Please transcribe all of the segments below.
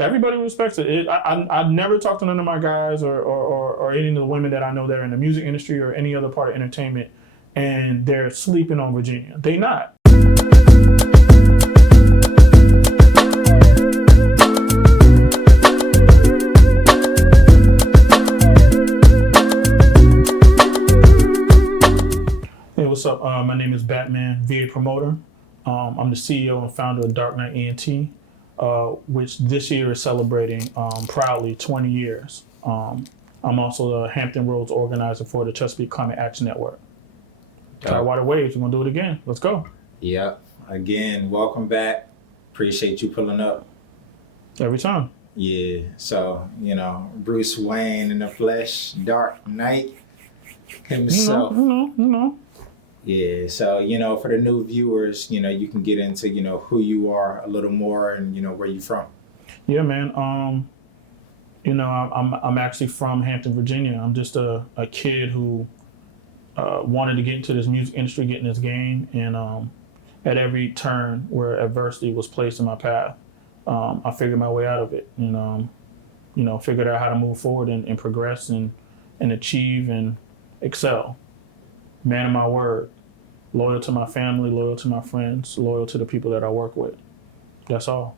Everybody respects it. I've never talked to none of my guys or any of the women that I know that are in the music industry or any other part of entertainment, and they're sleeping on Virginia. They not. Hey, what's up? My name is Batman, VA Promoter. I'm the CEO and founder of Dark Knight ENT, which this year is celebrating proudly 20 years. I'm also the Hampton Roads organizer for the Chesapeake Climate Action Network. Tidewater Waves, we're going to do it again. Let's go. Yep. Again, welcome back. Appreciate you pulling up. Every time. Yeah. So, Bruce Wayne in the flesh, Dark Knight himself. You know. Yeah. So, for the new viewers, you can get into, who you are a little more and, where you from. Yeah, man. I'm actually from Hampton, Virginia. I'm just a kid who wanted to get into this music industry, get in this game, and at every turn where adversity was placed in my path, I figured my way out of it, and figured out how to move forward and progress and achieve and excel. Man of my word, loyal to my family, loyal to my friends, loyal to the people that I work with. That's all.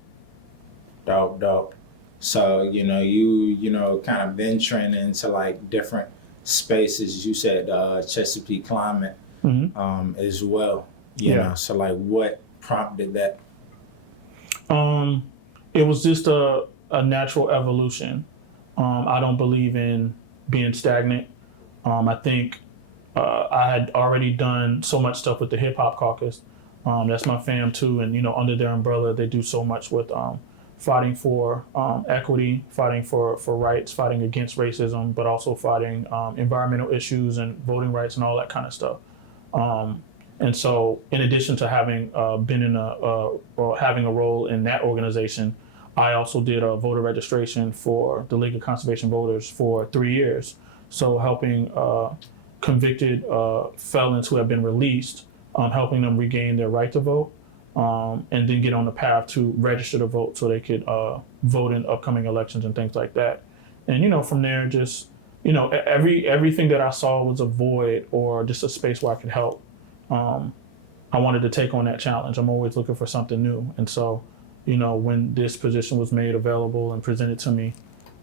Dope. So, you kind of venturing into like different spaces. You said Chesapeake Climate as well. You know, so like what prompted that? It was just a natural evolution. I don't believe in being stagnant. I think I had already done so much stuff with the Hip Hop Caucus. That's my fam too, and under their umbrella, they do so much with fighting for equity, fighting for rights, fighting against racism, but also fighting environmental issues and voting rights and all that kind of stuff. And so, in addition to having been in or having a role in that organization, I also did a voter registration for the League of Conservation Voters for 3 years. So helping convicted felons who have been released, helping them regain their right to vote, and then get on the path to register to vote so they could vote in upcoming elections and things like that. And from there, just everything that I saw was a void or just a space where I could help. I wanted to take on that challenge. I'm always looking for something new, and so when this position was made available and presented to me,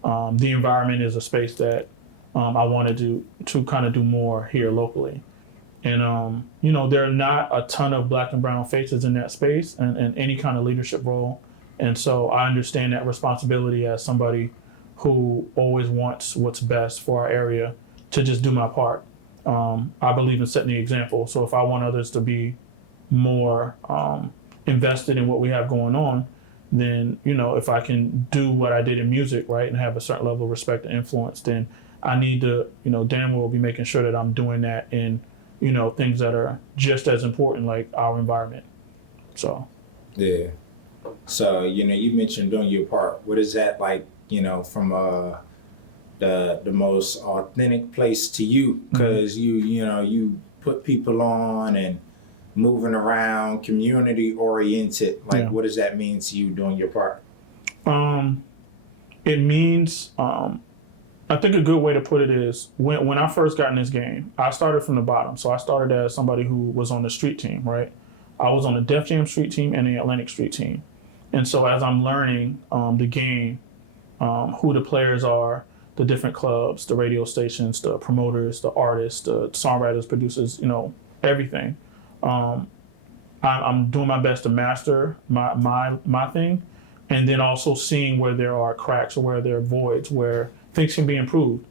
the environment is a space that I wanted to kind of do more here locally. And, there are not a ton of Black and brown faces in that space and any kind of leadership role. And so I understand that responsibility as somebody who always wants what's best for our area to just do my part. I believe in setting the example. So if I want others to be more invested in what we have going on, then, if I can do what I did in music, right, and have a certain level of respect and influence, then I need to, damn well be making sure that I'm doing that in things that are just as important, like our environment. So. Yeah. So, you mentioned doing your part. What is that like, from the most authentic place to you? Because you put people on and moving around, community oriented. Like, what does that mean to you doing your part? It means, I think a good way to put it is when I first got in this game, I started from the bottom. So I started as somebody who was on the street team, right? I was on the Def Jam street team and the Atlantic street team. And so as I'm learning the game, who the players are, the different clubs, the radio stations, the promoters, the artists, the songwriters, producers, everything. I'm doing my best to master my thing, and then also seeing where there are cracks or where there are voids, where things can be improved.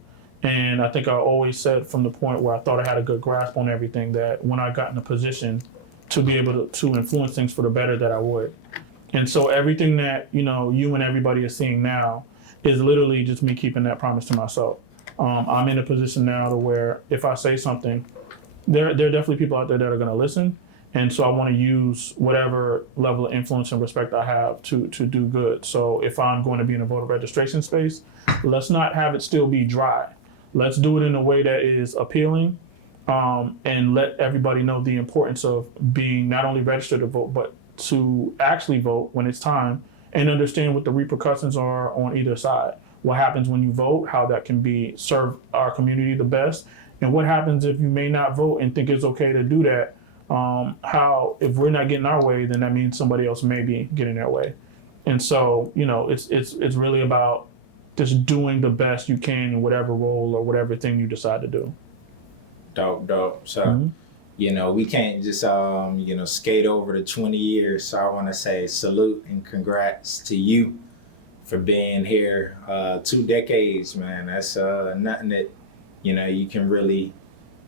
And I think I always said from the point where I thought I had a good grasp on everything, that when I got in a position to be able to influence things for the better, that I would. And so everything that, you and everybody is seeing now is literally just me keeping that promise to myself. I'm in a position now to where if I say something, there are definitely people out there that are going to listen. And so I want to use whatever level of influence and respect I have to do good. So if I'm going to be in a voter registration space, let's not have it still be dry. Let's do it in a way that is appealing, and let everybody know the importance of being not only registered to vote, but to actually vote when it's time, and understand what the repercussions are on either side. What happens when you vote, how that can be serve our community the best, and what happens if you may not vote and think it's okay to do that. How if we're not getting our way, then that means somebody else may be getting their way. And so, it's really about just doing the best you can in whatever role or whatever thing you decide to do. Dope. So, we can't just, skate over the 20 years. So I want to say salute and congrats to you for being here 2 decades, man. That's nothing that, you can really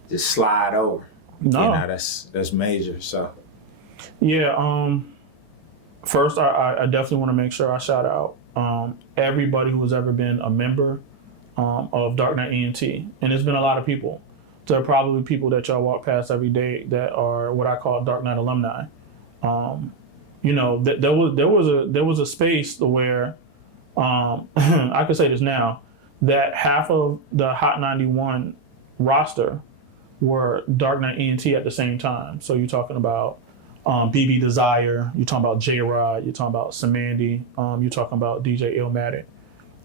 just slide over. No. That's major. So. Yeah. First, I definitely want to make sure I shout out everybody who has ever been a member of Dark Knight ENT. And there's been a lot of people. There are probably people that y'all walk past every day that are what I call Dark Knight alumni. There was a space where I could say this now, that half of the Hot 91 roster were Dark Knight ENT at the same time. So you're talking about BB Desire, you're talking about J-Rod, you're talking about Samandy, you're talking about DJ Illmatic.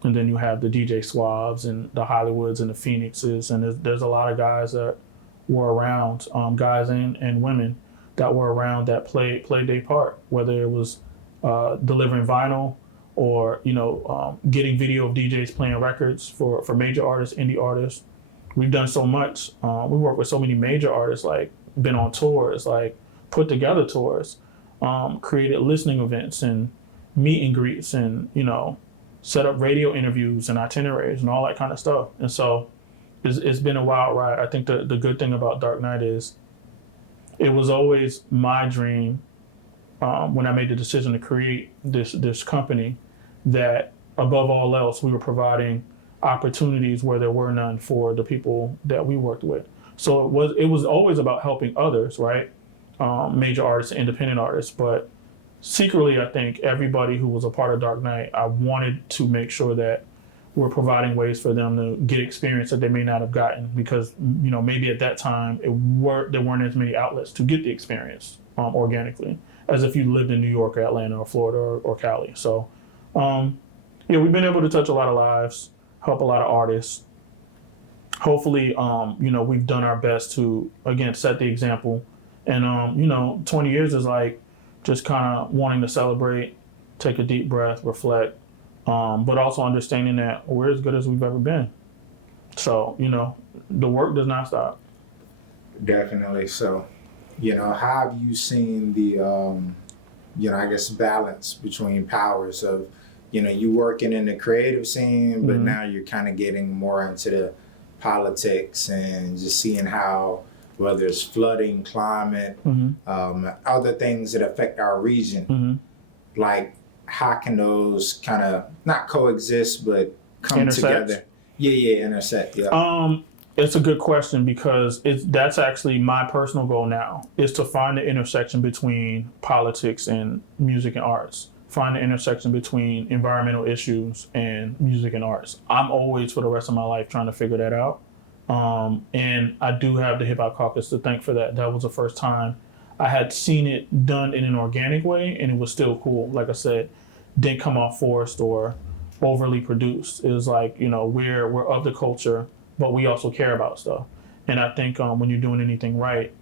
And then you have the DJ Swabs and the Hollywoods and the Phoenixes. And there's a lot of guys that were around, guys and women that were around that played their part, whether it was delivering vinyl or, getting video of DJs playing records for major artists, indie artists. We've done so much. We work with so many major artists, like been on tours, like put together tours, created listening events and meet and greets and, set up radio interviews and itineraries and all that kind of stuff. And so it's been a wild ride. I think the good thing about Dark Knight is it was always my dream when I made the decision to create this company that above all else, we were providing opportunities where there were none for the people that we worked with. So it was always about helping others, right? Major artists, independent artists, but secretly, I think everybody who was a part of Dark Knight, I wanted to make sure that we're providing ways for them to get experience that they may not have gotten because, maybe at that time there weren't as many outlets to get the experience organically as if you lived in New York or Atlanta or Florida or Cali. So, we've been able to touch a lot of lives, help a lot of artists. Hopefully, we've done our best to, again, set the example. And, 20 years is like, just kind of wanting to celebrate, take a deep breath, reflect, but also understanding that we're as good as we've ever been. So, the work does not stop. Definitely. So, how have you seen the, I guess, balance between powers of, you working in the creative scene, but now you're kind of getting more into the politics and just seeing how, whether it's flooding, climate, other things that affect our region, like how can those kind of not coexist but come together? Intersect. Yeah. It's a good question because that's actually my personal goal now is to find the intersection between politics and music and arts. Find the intersection between environmental issues and music and arts. I'm always for the rest of my life trying to figure that out. And I do have the Hip Hop Caucus to thank for that. That was the first time I had seen it done in an organic way, and it was still cool. Like I said, didn't come off forced or overly produced. It was like, we're of the culture, but we also care about stuff. And I think when you're doing anything right,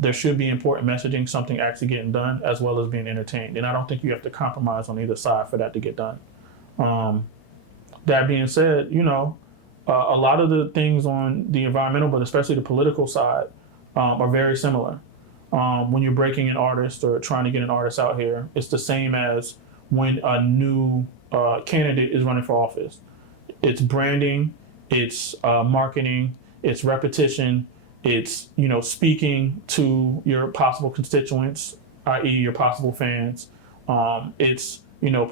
there should be important messaging, something actually getting done, as well as being entertained. And I don't think you have to compromise on either side for that to get done. That being said, a lot of the things on the environmental, but especially the political side, are very similar. When you're breaking an artist or trying to get an artist out here, it's the same as when a new candidate is running for office. It's branding, it's marketing, it's repetition, it's speaking to your possible constituents, i.e. your possible fans. It's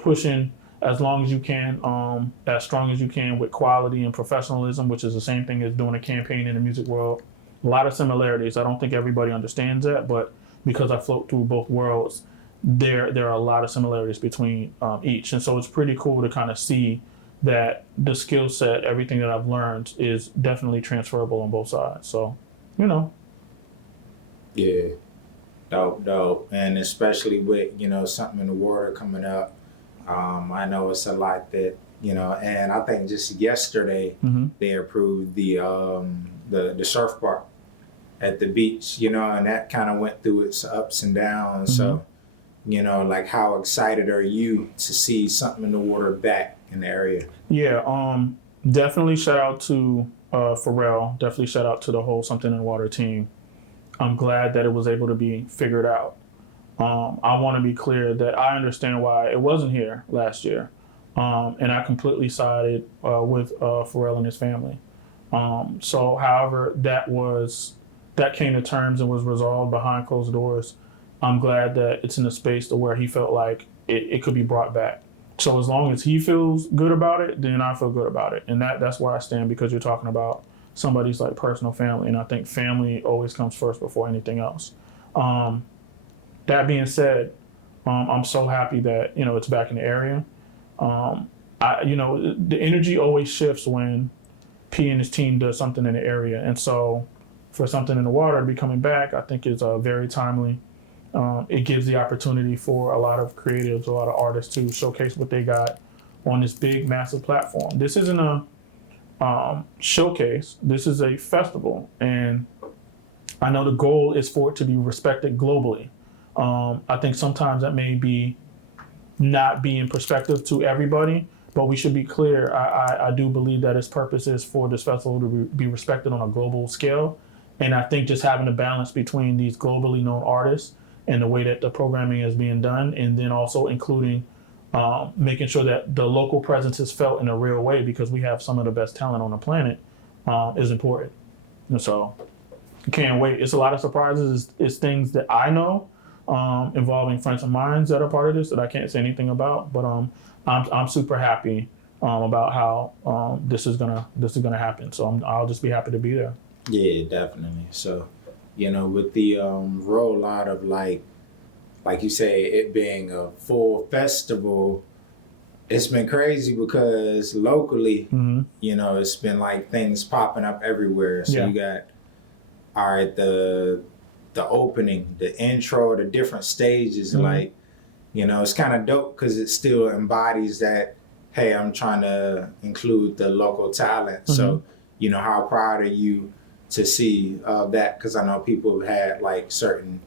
pushing as long as you can, as strong as you can with quality and professionalism, which is the same thing as doing a campaign in the music world. A lot of similarities. I don't think everybody understands that, but because I float through both worlds, there are a lot of similarities between each. And so it's pretty cool to kind of see that the skill set, everything that I've learned is definitely transferable on both sides. So, Yeah. Dope. And especially with, something in the water coming up, I know it's a lot that, and I think just yesterday Mm-hmm. they approved the surf park at the beach, and that kind of went through its ups and downs. Mm-hmm. So, like how excited are you to see something in the water back in the area? Yeah, definitely shout out to Pharrell. Definitely shout out to the whole Something in the Water team. I'm glad that it was able to be figured out. I want to be clear that I understand why it wasn't here last year, and I completely sided with Pharrell and his family. So, however, that came to terms and was resolved behind closed doors. I'm glad that it's in a space to where he felt like it could be brought back. So as long as he feels good about it, then I feel good about it, and that's where I stand, because you're talking about somebody's like personal family, and I think family always comes first before anything else. Um, that being said, I'm so happy that it's back in the area. The energy always shifts when P and his team does something in the area, and so for Something in the Water to be coming back, I think is very timely. It gives the opportunity for a lot of creatives, a lot of artists to showcase what they got on this big, massive platform. This isn't a showcase. This is a festival, and I know the goal is for it to be respected globally. I think sometimes that may be not be in perspective to everybody, but we should be clear. I do believe that its purpose is for this festival to be respected on a global scale. And I think just having a balance between these globally known artists and the way that the programming is being done, and then also including making sure that the local presence is felt in a real way, because we have some of the best talent on the planet, is important. And so can't wait. It's a lot of surprises. It's things that I know involving friends of mine that are part of this that I can't say anything about. But I'm super happy about how this is gonna happen. So I'll just be happy to be there. Yeah, definitely. So, with the rollout of like you say, it being a full festival, it's been crazy because locally, Mm-hmm. it's been like things popping up everywhere. So Yeah. you got, all right, the opening, the intro, the different stages, Mhm. like, it's kind of dope because it still embodies that, hey, I'm trying to include the local talent. So, how proud are you to see that? Because I know people have had like certain,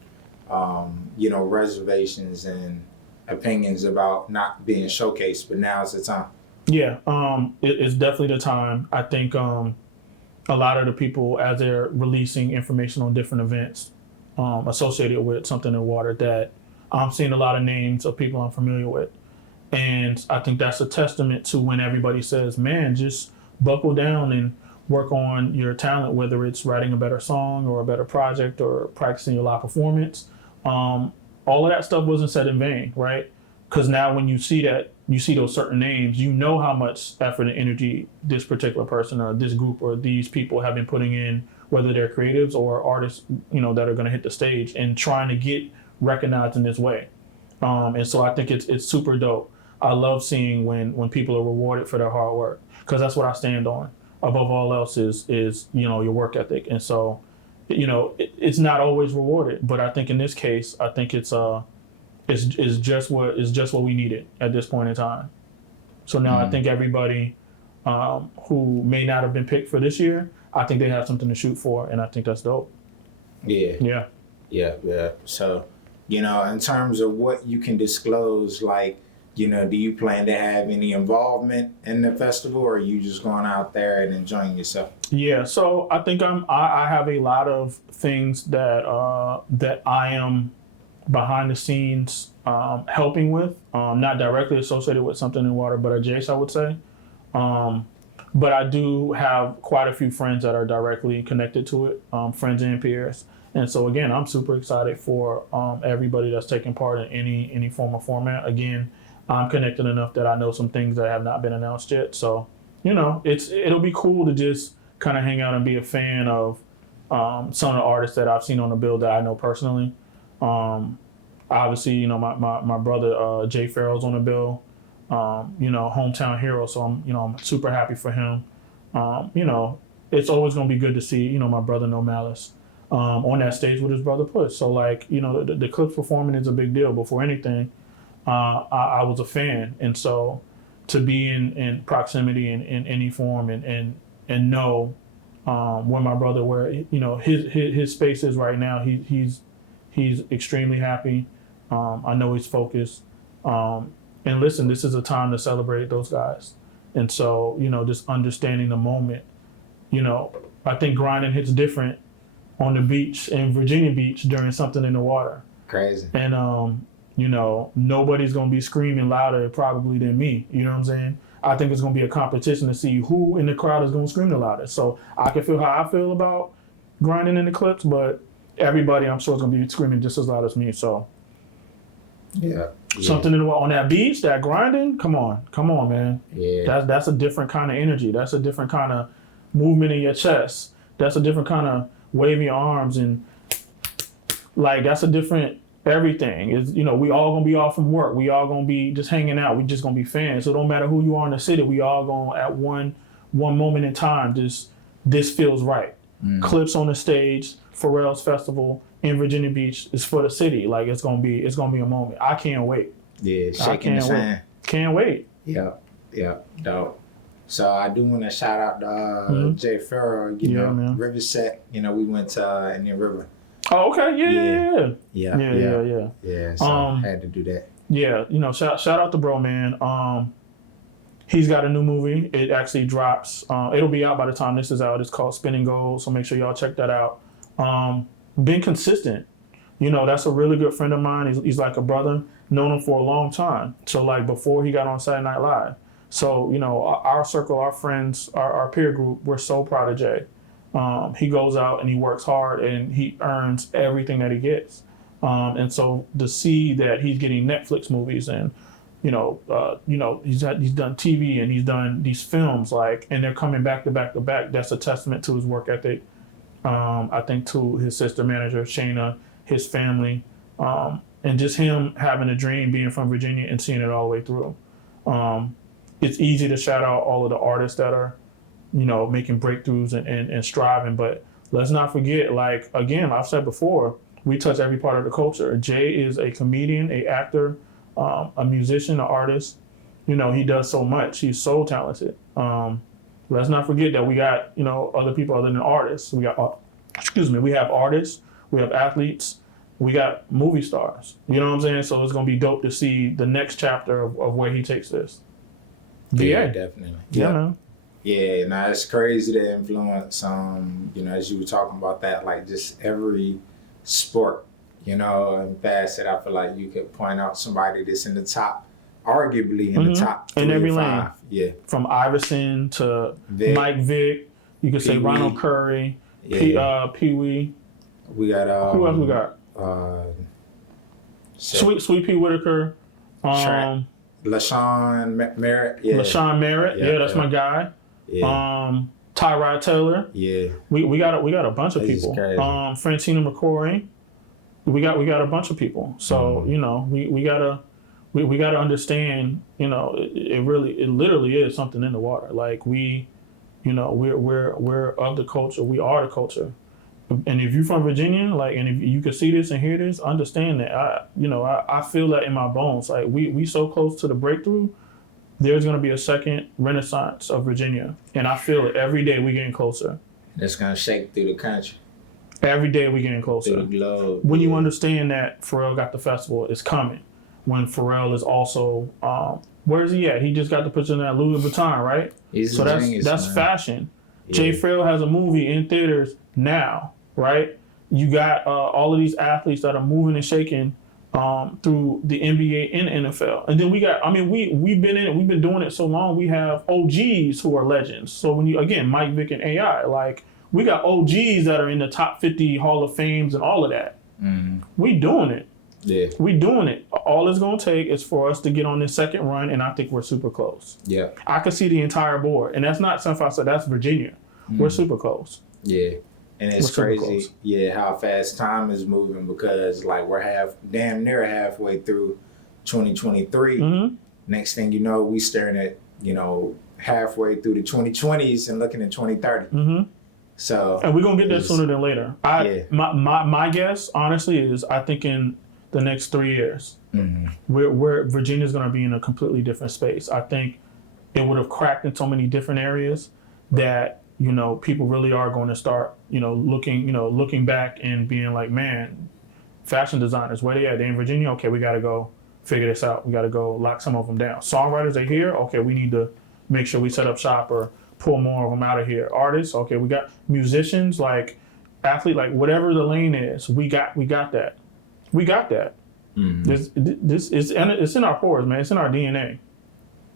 reservations and opinions about not being showcased, but now's the time. Yeah, it's definitely the time. I think a lot of the people, as they're releasing information on different events associated with Something in the Water, that I'm seeing a lot of names of people I'm familiar with. And I think that's a testament to when everybody says, man, just buckle down and work on your talent, whether it's writing a better song or a better project or practicing your live performance. All of that stuff wasn't said in vain, right? Because now when you see those certain names, you know how much effort and energy this particular person or this group or these people have been putting in, whether they're creatives or artists, that are going to hit the stage and trying to get recognized in this way. And so I think it's super dope. I love seeing when people are rewarded for their hard work, because that's what I stand on. Above all else is your work ethic. And so, it's not always rewarded, but I think in this case, I think it's just what we needed at this point in time. So now I think everybody who may not have been picked for this year, I think they have something to shoot for, and I think that's dope. Yeah. Yeah. Yeah. So, in terms of what you can disclose, like, do you plan to have any involvement in the festival, or are you just going out there and enjoying yourself? Yeah, so I think I have a lot of things that I am behind the scenes helping with, not directly associated with Something in the Water, but adjacent, I would say. But I do have quite a few friends that are directly connected to it, friends and peers. And so again, I'm super excited for everybody that's taking part in any form or format. Again, I'm connected enough that I know some things that have not been announced yet. So, it'll be cool to just kind of hang out and be a fan of some of the artists that I've seen on the bill that I know personally. Obviously, my brother Jay Farrell's on the bill. Hometown hero. So I'm super happy for him. It's always gonna be good to see my brother No Malice on that stage with his brother Push. So the Clips performing is a big deal. Before anything, I was a fan. And so to be in proximity in any form and know where my brother, where his space is right now, he's extremely happy. I know he's focused. And listen, this is a time to celebrate those guys. And so, just understanding the moment, I think grinding hits different on the beach in Virginia Beach during something in the water. Crazy. And, nobody's going to be screaming louder probably than me. You know what I'm saying? I think it's going to be a competition to see who in the crowd is going to scream the loudest. So I can feel how I feel about grinding in the clips, but everybody I'm sure is going to be screaming just as loud as me. So yeah. Something in the on that beach, that grinding, come on, man. Yeah. That's a different kind of energy. That's a different kind of movement in your chest. That's a different kind of waving your arms and that's a different everything. Is we all gonna be off from work. We all gonna be just hanging out. We just gonna be fans. So it don't matter who you are in the city. We all gonna at one moment in time. This feels right. Clips on the stage, Pharrell's festival in Virginia Beach is for the city. Like it's gonna be a moment. I can't wait. Yeah, shaking the fan. Can't wait. Yeah, dope. So I do want to shout out to Jay Farrell, man. River Set. We went to Indian River. Oh, okay. Yeah. So I had to do that. Yeah, shout out to bro, man. He's got a new movie. It actually drops. It'll be out by the time this is out. It's called Spinning Gold, so make sure y'all check that out. Been consistent. That's a really good friend of mine. He's like a brother. Known him for a long time. So like before he got on Saturday Night Live. So, our circle, our friends, our peer group, we're so proud of Jay. He goes out and he works hard and he earns everything that he gets. And so to see that he's getting Netflix movies and, he's done TV and he's done these films and they're coming back to back to back. That's a testament to his work ethic. I think to his sister manager, Shayna, his family, and just him having a dream, being from Virginia and seeing it all the way through. It's easy to shout out all of the artists that are, making breakthroughs and striving, but let's not forget, again, I've said before, we touch every part of the culture. Jay is a comedian, a actor, a musician, an artist. He does so much. He's so talented. Let's not forget that we got, other people other than artists. We have artists, we have athletes, we got movie stars. You know what I'm saying? So it's going to be dope to see the next chapter of where he takes this. Yeah, definitely. Yeah, man. Yeah, now it's crazy to influence, as you were talking about that, just every sport, and facet. I feel like you could point out somebody that's in the top, arguably in the top 3 in every or 5. lane. Yeah. From Iverson to Vic, Mike Vick, you could say Pee-wee. Ronald Curry, Pee-wee. We got Who else we got? Sweet Pea Whitaker. LaShawn Merritt. Yeah. LaShawn Merritt. Yeah, that's my guy. Yeah. Tyrod Taylor. Yeah. We got a bunch of That's people. crazy. Francina McCory. We got a bunch of people. So we gotta understand. It literally is something in the water. We're of the culture. We are the culture. And if you're from Virginia, and if you can see this and hear this, understand that I feel that in my bones. We so close to the breakthrough. There's going to be a second renaissance of Virginia. And I feel it every day we're getting closer. It's going to shake through the country. Every day we're getting closer. Through the globe. When you understand that Pharrell got the festival, it's coming. When Pharrell is also, where is he at? He just got the picture in that Louis Vuitton, right? He's so a genius, that's man. fashion. Yeah. Jay Farrell has a movie in theaters now, right? You got all of these athletes that are moving and shaking through the NBA and NFL. And then we've been in it, we've been doing it so long, we have OGs who are legends. So when Mike Vick and AI, we got OGs that are in the top 50 Hall of Fames and all of that. Mm-hmm. We doing it. Yeah. We doing it. All it's going to take is for us to get on this second run, and I think we're super close. Yeah. I could see the entire board. And that's not 757, that's Virginia. We're super close. Yeah. And it's We're super crazy, close. how fast time is moving because we're damn near halfway through 2023. Mm-hmm. Next thing you know, we staring at, halfway through the 2020s and looking at 2030. Mm-hmm. So And we're going to get there sooner than later. My guess, honestly, is I think in the next 3 years. Virginia's going to be in a completely different space. I think it would have cracked in so many different areas that, you know, people really are going to start, looking back and being like, man, fashion designers, where they at? They in Virginia? Okay, we got to go figure this out. We got to go lock some of them down. Songwriters are here. Okay, we need to make sure we set up shop or pull more of them out of here. Artists, okay, we got musicians, like athlete, like whatever the lane is, we got that. We got that. This is, and it's in our pores, man. It's in our DNA.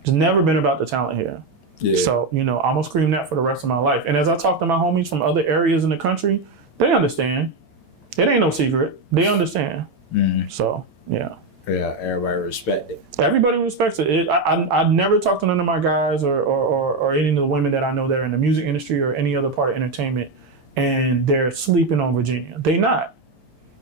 It's never been about the talent here. Yeah. So, I'm gonna scream that for the rest of my life. And as I talk to my homies from other areas in the country, they understand. It ain't no secret. They understand. So, yeah. Yeah, everybody respect it. Everybody respects it. I never talk to none of my guys or any of the women that I know that are in the music industry or any other part of entertainment, and they're sleeping on Virginia. They not.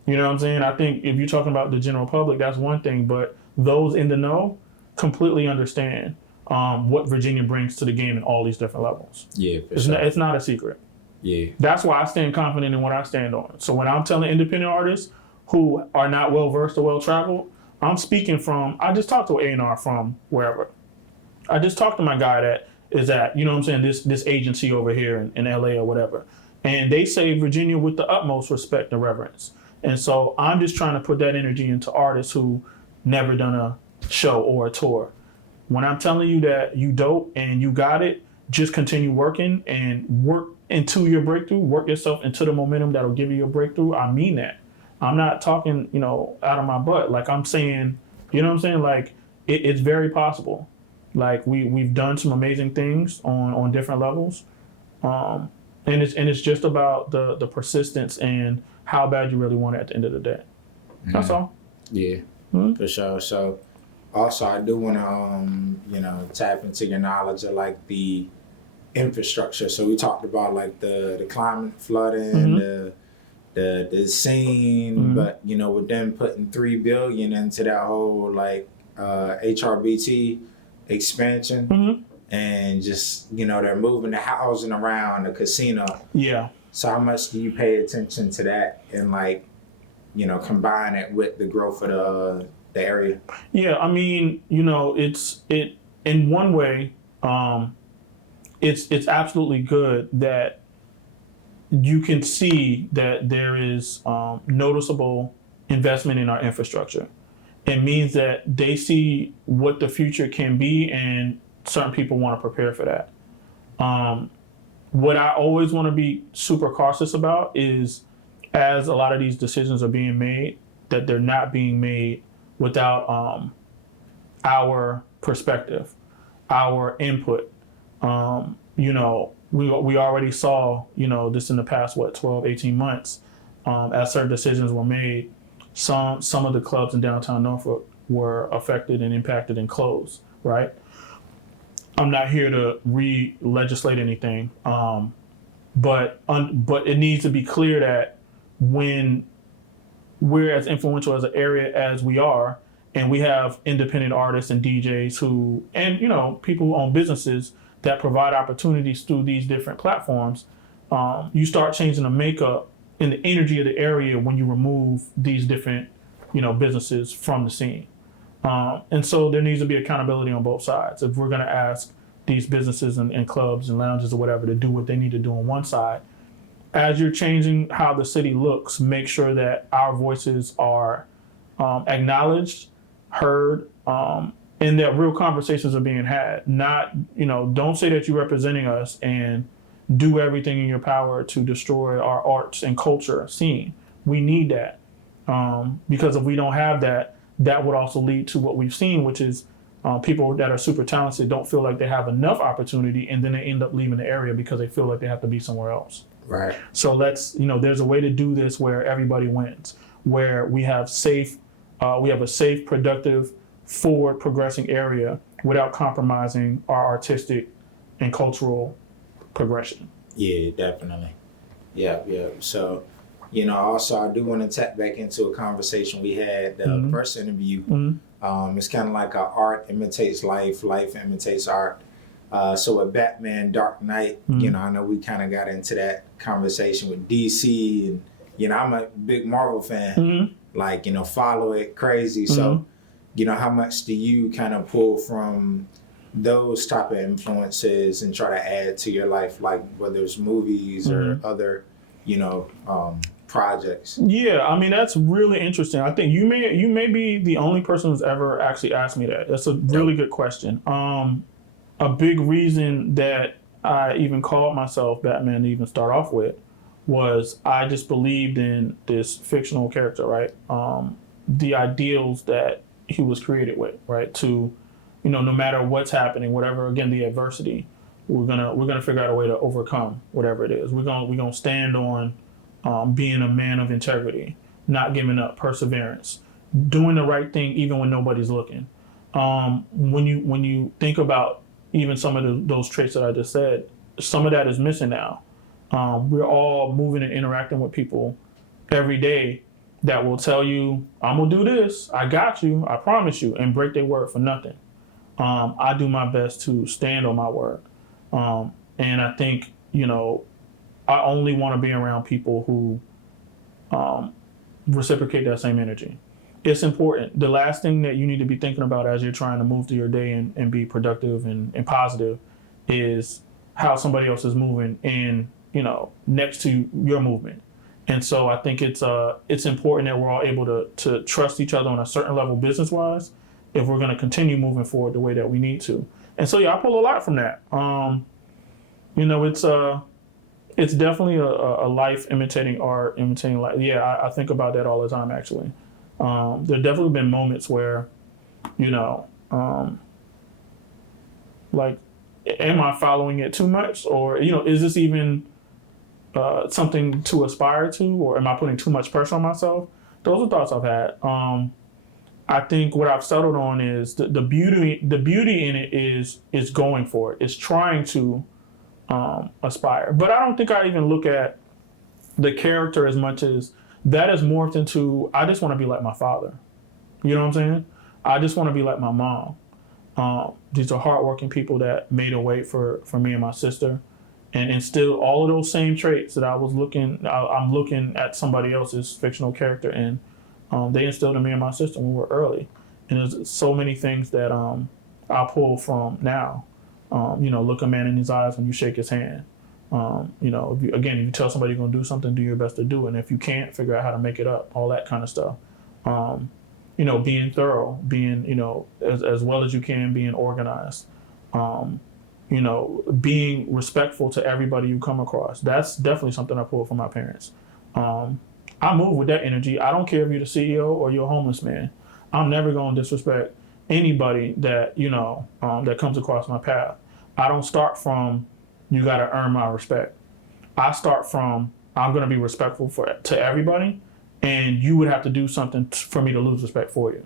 You know what I'm saying? I think if you're talking about the general public, that's one thing, but those in the know completely understand what Virginia brings to the game in all these different levels. Yeah, for sure. It's not a secret. Yeah. That's why I stand confident in what I stand on. So when I'm telling independent artists who are not well-versed or well-traveled, I'm speaking from, I just talked to an A&R from wherever. I just talked to my guy that is at, this agency over here in LA or whatever. And they say Virginia with the utmost respect and reverence. And so I'm just trying to put that energy into artists who never done a show or a tour. When I'm telling you that you dope and you got it, just continue working and work into your breakthrough, work yourself into the momentum that'll give you your breakthrough. I mean that. I'm not talking, out of my butt. Like I'm saying, Like it's very possible. Like we've done some amazing things on different levels. And it's just about the persistence and how bad you really want it at the end of the day. That's all. Yeah, for sure. So also I do want to, tap into your knowledge of like the infrastructure. So we talked about like the climate, flooding, the scene, but with them putting $3 billion into that whole like HRBT expansion, and just they're moving the housing around the casino. Yeah. So how much do you pay attention to that and like combine it with the growth of the area? Yeah, I mean, it's in one way, it's absolutely good that you can see that there is noticeable investment in our infrastructure. It means that they see what the future can be, and certain people want to prepare for that. What I always want to be super cautious about is, as a lot of these decisions are being made, that they're not being made without our perspective, our input. We already saw, this in the past, 12, 18 months, as certain decisions were made, some of the clubs in downtown Norfolk were affected and impacted and closed, right? I'm not here to re-legislate anything, but it needs to be clear that when we're as influential as an area as we are, and we have independent artists and DJs and people who own businesses that provide opportunities through these different platforms, you start changing the makeup and the energy of the area when you remove these different, businesses from the scene. And so there needs to be accountability on both sides. If we're going to ask these businesses and clubs and lounges or whatever to do what they need to do on one side, as you're changing how the city looks, make sure that our voices are acknowledged, heard, and that real conversations are being had. Not, don't say that you're representing us and do everything in your power to destroy our arts and culture scene. We need that. Because if we don't have that, that would also lead to what we've seen, which is people that are super talented don't feel like they have enough opportunity, and then they end up leaving the area because they feel like they have to be somewhere else. Right. So there's a way to do this where everybody wins, where we have a safe, productive, forward progressing area without compromising our artistic and cultural progression. Yeah, definitely. Yeah. So, also I do want to tap back into a conversation we had, the first interview. It's kind of like art imitates life, life imitates art. So with Batman Dark Knight, I know we kind of got into that conversation with DC, and I'm a big Marvel fan. like, follow it crazy. So, how much do you kind of pull from those type of influences and try to add to your life, like whether it's movies or other, projects? Yeah, I mean that's really interesting. I think you may be the only person who's ever actually asked me that. That's a really good question. A big reason that I even called myself Batman to even start off with was I just believed in this fictional character, right? The ideals that he was created with, right? To, no matter what's happening, whatever, again, the adversity, we're gonna figure out a way to overcome whatever it is. We're gonna stand on being a man of integrity, not giving up, perseverance, doing the right thing even when nobody's looking. When you think about even some of those traits that I just said, some of that is missing now. We're all moving and interacting with people every day that will tell you, I'm gonna do this, I got you, I promise you, and break their word for nothing. I do my best to stand on my word. And I think, I only want to be around people who reciprocate that same energy. It's important. The last thing that you need to be thinking about as you're trying to move through your day and be productive and positive is how somebody else is moving in, next to your movement. And so I think it's important that we're all able to trust each other on a certain level business-wise if we're going to continue moving forward the way that we need to. And so, yeah, I pull a lot from that. It's definitely a life imitating art, imitating life. Yeah, I think about that all the time, actually. There definitely been moments where, like, am I following it too much? Or, is this even something to aspire to? Or am I putting too much pressure on myself? Those are thoughts I've had. I think what I've settled on is the beauty in it is going for it. It's trying to aspire. But I don't think I even look at the character as much as that is morphed into, I just want to be like my father. You know what I'm saying? I just want to be like my mom. These are hardworking people that made a way for me and my sister and instilled all of those same traits that I'm looking at somebody else's fictional character and they instilled in me and my sister when we were early. And there's so many things that I pull from now. Look a man in his eyes when you shake his hand. If you tell somebody you're going to do something, do your best to do it. And if you can't, figure out how to make it up, all that kind of stuff. Being thorough, being, as well as you can, being organized, being respectful to everybody you come across. That's definitely something I pulled from my parents. I move with that energy. I don't care if you're the CEO or you're a homeless man. I'm never going to disrespect anybody that, that comes across my path. I don't start from, you got to earn my respect. I start from, I'm going to be respectful to everybody, and you would have to do something for me to lose respect for you.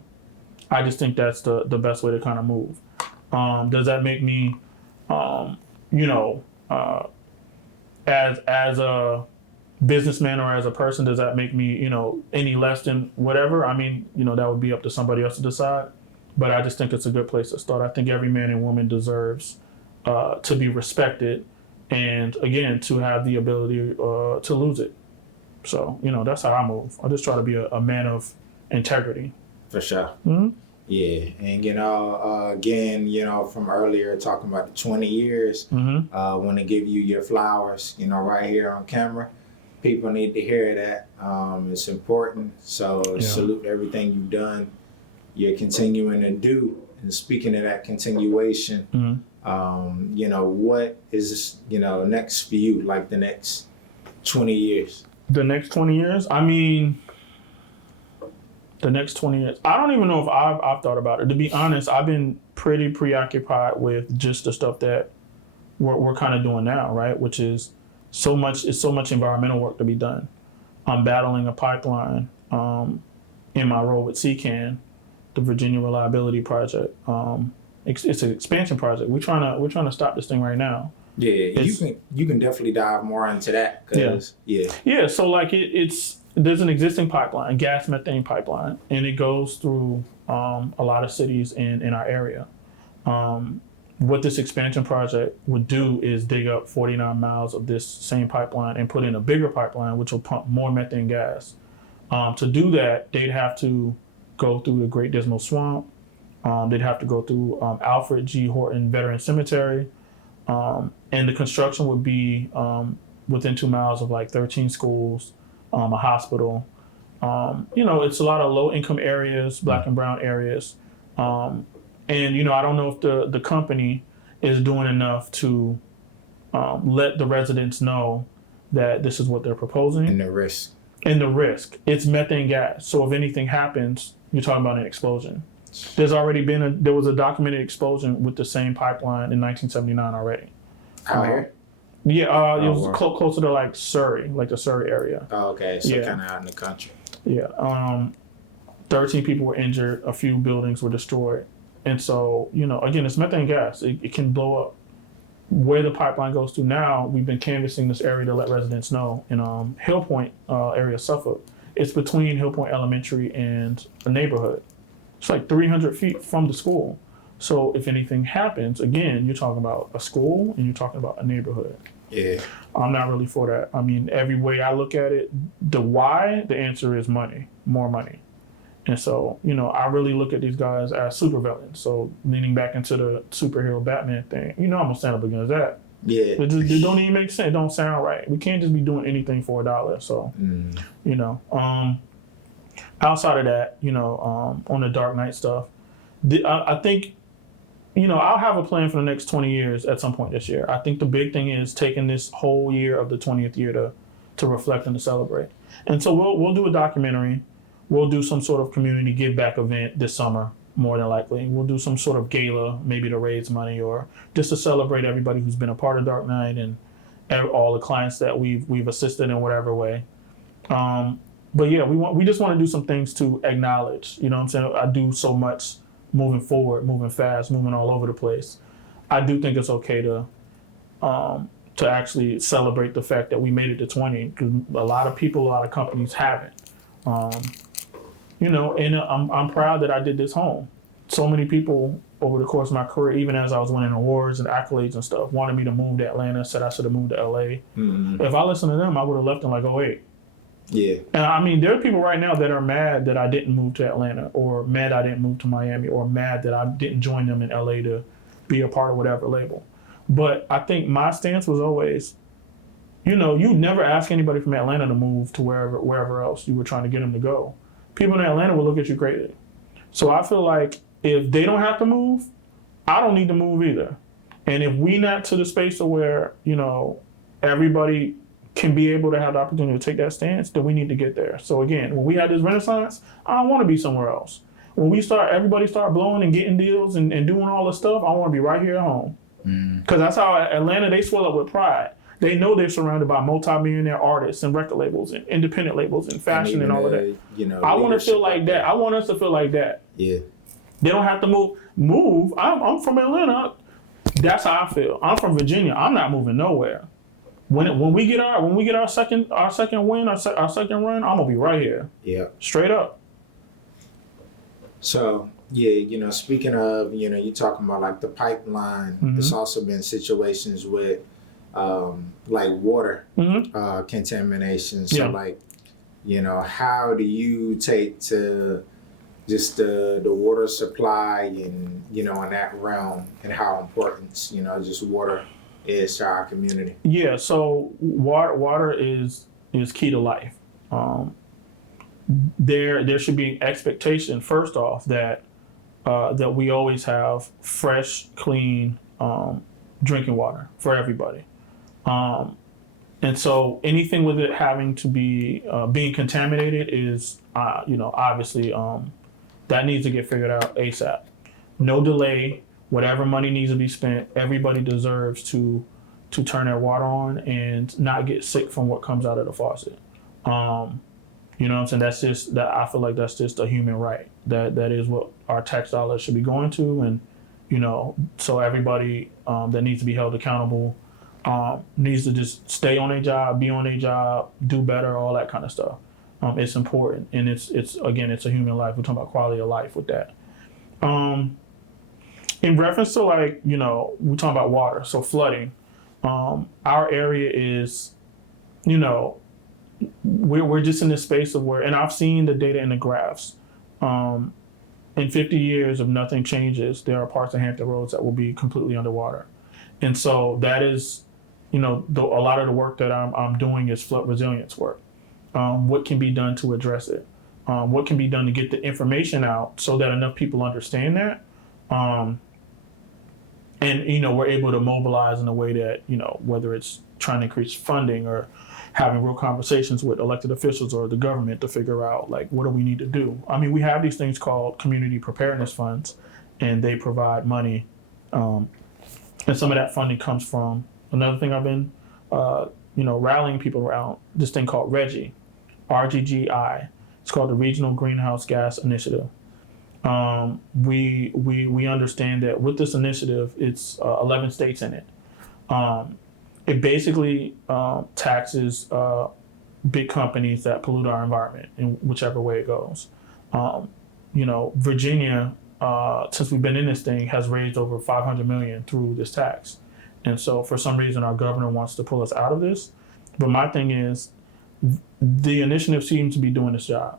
I just think that's the best way to kind of move. Does that make me, as a businessman or as a person, does that make me, any less than whatever? I mean, that would be up to somebody else to decide. But I just think it's a good place to start. I think every man and woman deserves to be respected and, again, to have the ability to lose it. So, that's how I move. I just try to be a man of integrity. For sure. Mm-hmm. Yeah. And, again, from earlier talking about the 20 years, want to give you your flowers, right here on camera. People need to hear that. It's important. So salute everything you've done. You're continuing to do. And speaking of that continuation, what is, next for you, like the next 20 years? The next 20 years? I mean, the next 20 years. I don't even know if I've thought about it. To be honest, I've been pretty preoccupied with just the stuff that we're kind of doing now, right? Which is so much environmental work to be done. I'm battling a pipeline in my role with CCAN, the Virginia Reliability Project. It's an expansion project. We're trying to stop this thing right now. Yeah, you can definitely dive more into that. Yeah. So like there's an existing pipeline, gas methane pipeline, and it goes through a lot of cities in our area. What this expansion project would do is dig up 49 miles of this same pipeline and put in a bigger pipeline, which will pump more methane gas To do that, they'd have to go through the Great Dismal Swamp. They'd have to go through Alfred G. Horton Veteran Cemetery. And the construction would be within 2 miles of like 13 schools, a hospital. It's a lot of low income areas, black and brown areas. And, I don't know if the company is doing enough to let the residents know that this is what they're proposing. And the risk. It's methane gas. So if anything happens, you're talking about an explosion. There was a documented explosion with the same pipeline in 1979 already. Out here? Yeah, it was closer to like Surrey, like the Surrey area. Oh, okay. So kind of out in the country. Yeah. 13 people were injured. A few buildings were destroyed. And so, again, it's methane gas. It can blow up. Where the pipeline goes to now, we've been canvassing this area to let residents know in Hill Point area of Suffolk. It's between Hill Point Elementary and a neighborhood. It's like 300 feet from the school. So if anything happens, again, you're talking about a school and you're talking about a neighborhood. Yeah. I'm not really for that. I mean, every way I look at it, the answer is money, more money. And so, I really look at these guys as supervillains. So leaning back into the superhero Batman thing, I'm gonna stand up against that. Yeah. It don't even make sense. It don't sound right. We can't just be doing anything for $1. So, outside of that, on the Dark Knight stuff, I think, I'll have a plan for the next 20 years at some point this year. I think the big thing is taking this whole year of the 20th year to reflect and to celebrate. And so we'll do a documentary. We'll do some sort of community give back event this summer, more than likely. We'll do some sort of gala, maybe to raise money or just to celebrate everybody who's been a part of Dark Knight and all the clients that we've assisted in whatever way. But yeah, we just want to do some things to acknowledge. You know what I'm saying? I do so much moving forward, moving fast, moving all over the place. I do think it's okay to actually celebrate the fact that we made it to 20, because a lot of people, a lot of companies haven't. And I'm proud that I did this home. So many people over the course of my career, even as I was winning awards and accolades and stuff, wanted me to move to Atlanta, said I should have moved to LA. Mm-hmm. If I listened to them, I would have left in like 08. Yeah. And I mean, there are people right now that are mad that I didn't move to Atlanta, or mad I didn't move to Miami, or mad that I didn't join them in LA to be a part of whatever label. But I think my stance was always, you never ask anybody from Atlanta to move to wherever else you were trying to get them to go. People in Atlanta will look at you crazy. So I feel like if they don't have to move, I don't need to move either. And if we not to the space of where, everybody can be able to have the opportunity to take that stance, then we need to get there. So again, when we had this renaissance, I don't want to be somewhere else. When everybody start blowing and getting deals and doing all this stuff, I want to be right here at home. Because that's how Atlanta, they swell up with pride. They know they're surrounded by multi-millionaire artists and record labels and independent labels and fashion and all of that. I want to feel like that. I want us to feel like that. Yeah. They don't have to move. I'm from Atlanta. That's how I feel. I'm from Virginia. I'm not moving nowhere. When we get our second win, our second run, I'm gonna be right here. Yeah. Straight up. So yeah, speaking of, you talking about like the pipeline. Mm-hmm. There's also been situations with like water contamination. So how do you take to just the water supply and in that realm, and how important just water is to our community? Yeah, so water is key to life. There should be an expectation, first off, that we always have fresh, clean drinking water for everybody. And so anything with it having to be being contaminated is obviously that needs to get figured out ASAP. No delay. Whatever money needs to be spent, everybody deserves to turn their water on and not get sick from what comes out of the faucet. You know what I'm saying? That's just that. I feel like that's just a human right. That is what our tax dollars should be going to, and so everybody that needs to be held accountable needs to just stay on their job, be on their job, do better, all that kind of stuff. It's important, and it's a human life. We're talking about quality of life with that. In reference to we're talking about water, so flooding. Our area is, we're just in this space of where, and I've seen the data in the graphs. In 50 years, if nothing changes, there are parts of Hampton Roads that will be completely underwater. And so that is, a lot of the work that I'm doing is flood resilience work. What can be done to address it? What can be done to get the information out so that enough people understand that? And we're able to mobilize in a way that, whether it's trying to increase funding or having real conversations with elected officials or the government to figure out, like, what do we need to do? I mean, we have these things called community preparedness funds, and they provide money. And some of that funding comes from another thing I've been, rallying people around, this thing called RGGI, RGGI. It's called the Regional Greenhouse Gas Initiative. We understand that with this initiative, it's 11 states in it. It basically taxes big companies that pollute our environment in whichever way it goes. Virginia, since we've been in this thing, has raised over $500 million through this tax. And so for some reason, our governor wants to pull us out of this. But my thing is, the initiative seems to be doing its job.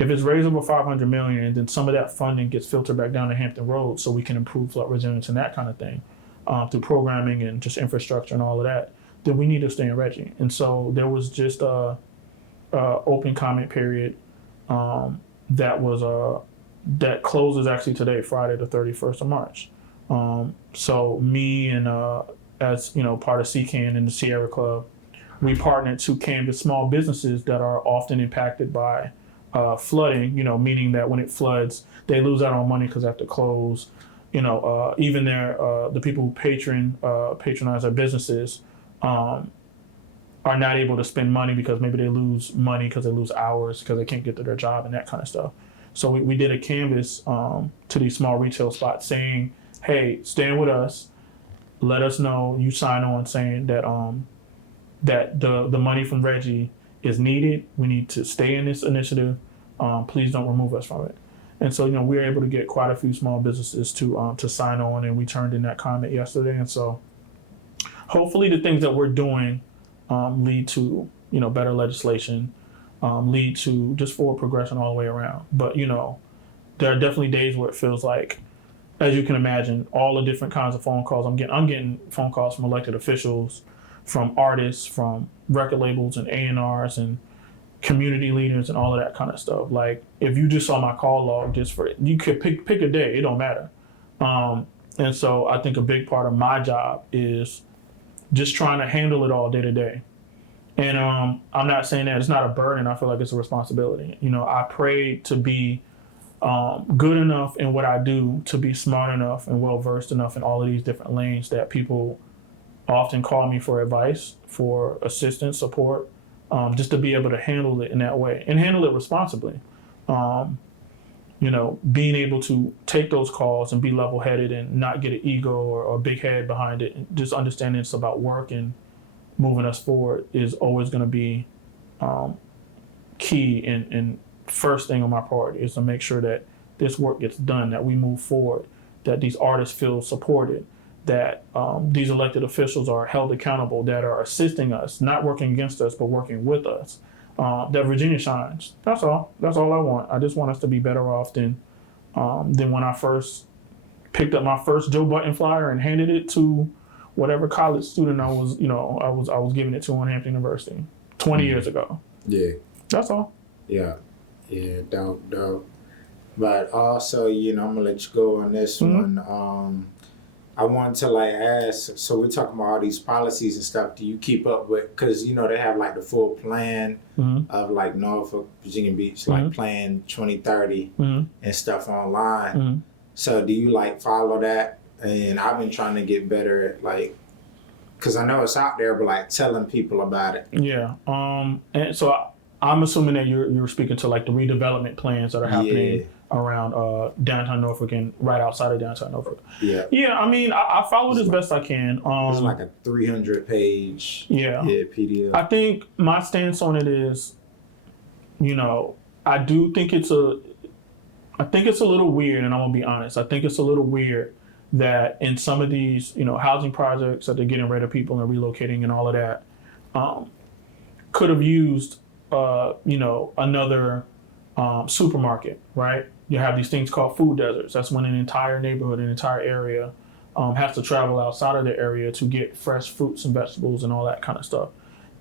If it's raised over $500 million, then some of that funding gets filtered back down to Hampton Roads so we can improve flood resilience and that kind of thing through programming and just infrastructure and all of that. Then we need to stay in Reggie. And so there was just a open comment period that closes actually today, Friday the 31st of March. So me and as part of CCAN and the Sierra Club, we partnered to canvass small businesses that are often impacted by flooding, meaning that when it floods, they lose out on money because they have to close. Even the people who patronize their businesses are not able to spend money because maybe they lose money because they lose hours because they can't get to their job and that kind of stuff. So we did a canvas to these small retail spots saying, hey, stand with us. Let us know you sign on saying that that the money from Reggie is needed. We need to stay in this initiative. Please don't remove us from it. And so, we were able to get quite a few small businesses to sign on, and we turned in that comment yesterday. And so hopefully the things that we're doing lead to, better legislation, lead to just forward progression all the way around. But, there are definitely days where it feels like, as you can imagine, all the different kinds of phone calls. I'm getting phone calls from elected officials, from artists, from record labels and A&Rs and community leaders and all of that kind of stuff. Like, if you just saw my call log, you could pick a day, it don't matter. And so I think a big part of my job is just trying to handle it all day to day. And I'm not saying that it's not a burden. I feel like it's a responsibility. I pray to be good enough in what I do, to be smart enough and well versed enough in all of these different lanes that people often call me for advice, for assistance, support, just to be able to handle it in that way and handle it responsibly. Being able to take those calls and be level-headed and not get an ego or a big head behind it, and just understanding it's about work and moving us forward is always going to be key. And first thing on my priority is to make sure that this work gets done, that we move forward, that these artists feel supported, that these elected officials are held accountable, that are assisting us, not working against us, but working with us, that Virginia shines. That's all. That's all I want. I just want us to be better off than when I first picked up my first Joe Button flyer and handed it to whatever college student I was giving it to on Hampton University 20 years ago. Yeah. That's all. Yeah. Yeah. Dope. But also, I'm gonna let you go on this one. I wanted to ask, so we're talking about all these policies and stuff. Do you keep up with, because they have the full plan of Norfolk, Virginia Beach, Plan 2030 and stuff online. So do you follow that? And I've been trying to get better at because I know it's out there, but telling people about it. Yeah. And so I'm assuming that you're speaking to the redevelopment plans that are happening around downtown Norfolk and right outside of downtown Norfolk. Yeah. Yeah, I mean, I follow it as best I can. It's a 300-page PDF. I think my stance on it is, I do think it's a little weird, and I'm gonna be honest. I think it's a little weird that in some of these, housing projects that they're getting rid of people and relocating and all of that, could have used another supermarket, right? You have these things called food deserts. That's when an entire neighborhood, an entire area has to travel outside of their area to get fresh fruits and vegetables and all that kind of stuff.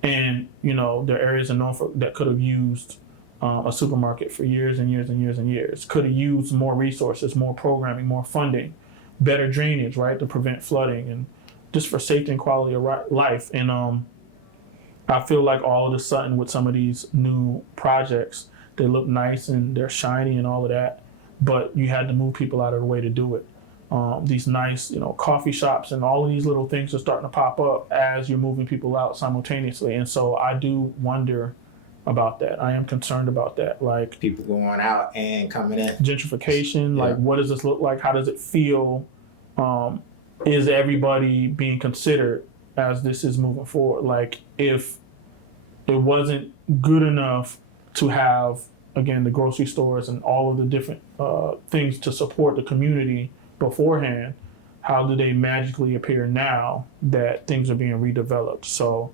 And, there are areas in Norfolk that could have used a supermarket for years and years and years and years. Could have used more resources, more programming, more funding, better drainage, right, to prevent flooding and just for safety and quality of life. And I feel like all of a sudden with some of these new projects, they look nice and they're shiny and all of that, but you had to move people out of the way to do it. These nice, coffee shops and all of these little things are starting to pop up as you're moving people out simultaneously. And so I do wonder about that. I am concerned about that. Like People going out and coming in. gentrification, like what does this look like? How does it feel? Is everybody being considered as this is moving forward? Like if it wasn't good enough to have, again, the grocery stores and all of the different things to support the community beforehand, how do they magically appear now that things are being redeveloped? So,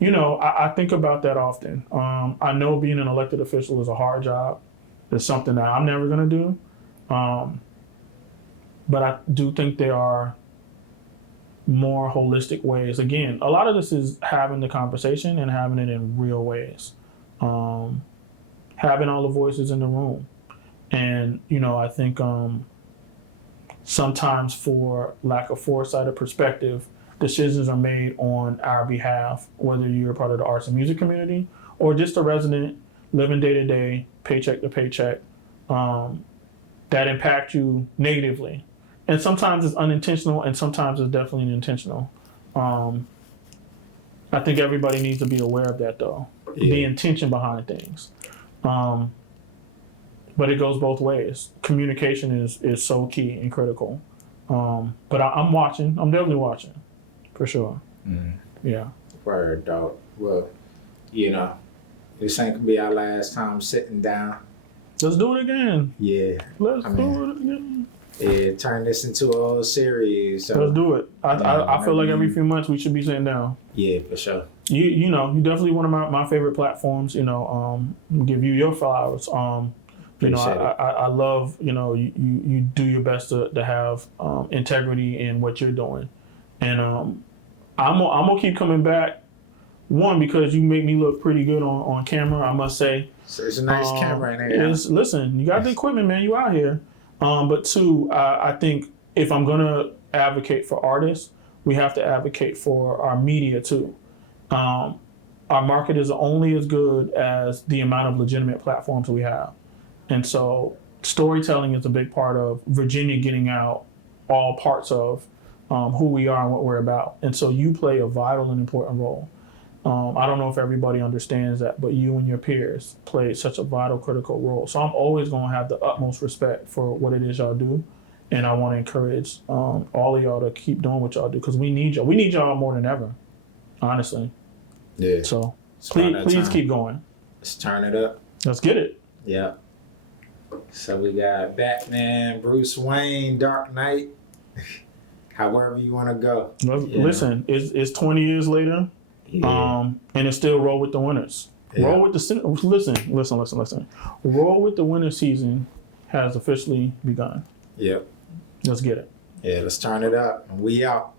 I think about that often. I know being an elected official is a hard job. It's something that I'm never going to do. But I do think there are more holistic ways. Again, a lot of this is having the conversation and having it in real ways. Having all the voices in the room. And, I think sometimes for lack of foresight or perspective, decisions are made on our behalf, whether you're a part of the arts and music community or just a resident living day to day, paycheck to paycheck, that impact you negatively. And sometimes it's unintentional and sometimes it's definitely intentional. I think everybody needs to be aware of that though, the intention behind things. But it goes both ways. Communication is so key and critical. But I'm watching. I'm definitely watching, for sure. Yeah. Word, dog. Well, this ain't gonna be our last time sitting down. Let's do it again. Yeah. Do it again. Yeah, turn this into a whole series. So, Let's do it. I feel like every few months we should be sitting down. Yeah, for sure. You definitely one of my favorite platforms. Give you your flowers. I love, you do your best to have integrity in what you're doing. And I'm going to keep coming back. One, because you make me look pretty good on camera, I must say. So it's a nice camera in here. Listen, you got the equipment, man. You out here. But two, I think if I'm going to advocate for artists, we have to advocate for our media too. Our market is only as good as the amount of legitimate platforms we have. And so storytelling is a big part of Virginia getting out all parts of who we are and what we're about. And so you play a vital and important role. I don't know if everybody understands that, but you and your peers play such a vital, critical role. So I'm always going to have the utmost respect for what it is y'all do. And I want to encourage all of y'all to keep doing what y'all do because we need y'all. We need y'all more than ever, honestly. Yeah. So please keep going. Let's turn it up. Let's get it. Yeah. So we got Batman, Bruce Wayne, Dark Knight, however you want to go. Listen, it's 20 years later, and it's still roll with the winners. Yeah. Roll with the listen. Roll with the winner season has officially begun. Yep. Let's get it. Yeah, let's turn it up. We out.